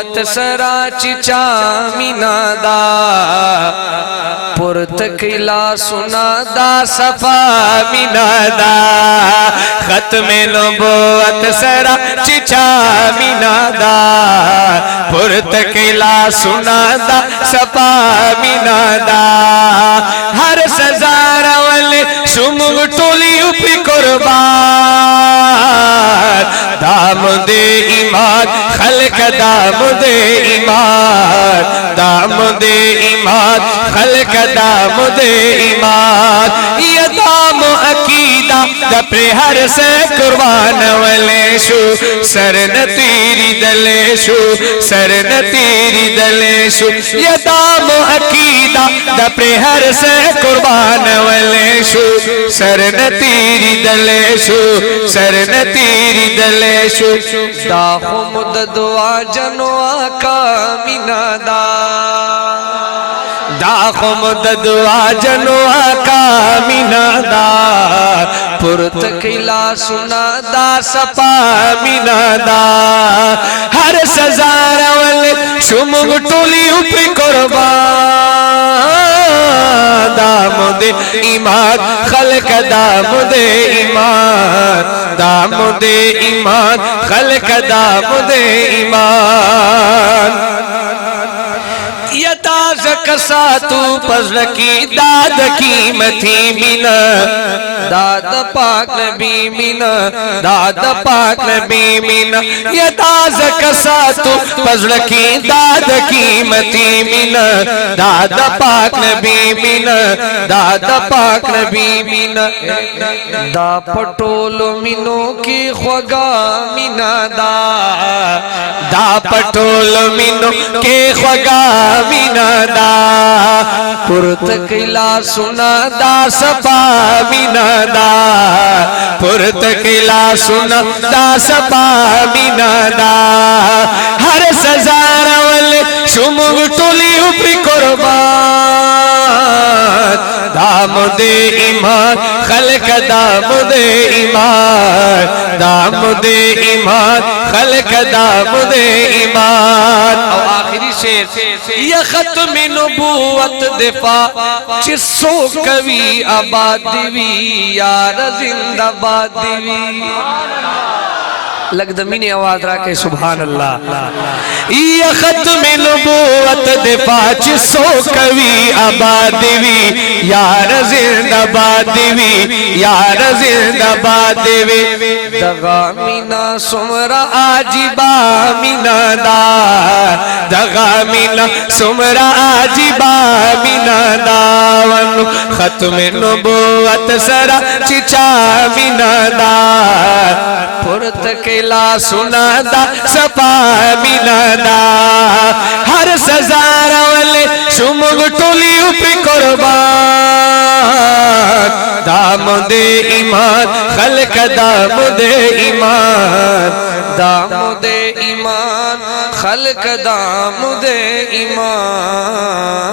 नबुवत सरा चिचा मिनादा पुरत किला सुनादा सफा मिनादा खत्मे नबुवत सरा चिचा मिनादा पुरत किला सुनादा सफा मिनादा हर सजारा वाले सुमुग टोली उपी कुर्बान दाम दे ईमान खल्क दाम दे ईमान दाम दे ईमान खल्क दाम दे ईमान ये दाम अकीदा दपरे हर से कुर्बान वलेशु सरन तेरी दलेशु सरन तेरी दलेशु ये दाम अकीदा दपरे हर से कुर्बान वलेशु सरन तेरी दलेशु सरन तेरी दलेशु दाखो मुद्दुआ जनवा का मिनादा दाखो मुद्दुआ जनवा का मिनादा पुरत किला सुनादा सपा मिनादा हर सजार वाले शुमुग टोली उपी कुर्बान दाम दे ईमान खल्क दाम दे ईमान दाम दे ईमान खल्क दाम दे ईमान यताज कसा तू पज़ल की दाद कीमती मिना दाद पाक नबी मिना दाद पाक नबी मिना यताज कसा तू पज़ल की दाद कीमती मिना दाद पाक नबी मिना दाद पाक नबी मिना दा पटोल मिनो की ख्वगा मिना दा पटोल मिनो के ख्वगा मिनादा पुरत किला सुनादा सपा मिनादा पुरत किला सुनादा सपा मिनादा हर सजार वाले शुमुग टोली उपी कुर्बान दाम दे ईमान खल्क दाम दे ईमान दाम दे ईमान खल्क दाम दे ईमान और आखिरी शेर ये खत्म नबूवत दिफा चिस्सो कवि आबाद दिवी यार जिंदाबाद दिवी लगदमी ने आवाज रखे सुभान अल्लाह ये खत्म नबूवत दिफा चिस्सो कवि आबाद दिवी यार जिंदाबाद दिवी यार जिंदाबाद दिवी दगा मीना सुमरा आजिबा मीना दा दगा मीना सुमरा आजिबा मीना दावन खत्म नबूवत सरा चिचा मीना दा पुरत किला सुनादा सपा मिनादा हर सजार वाले शुमुग टोली उपी कुर्बान दाम दे ईमान खल्क दाम दे ईमान दाम दे ईमान खल्क दाम दे ईमान।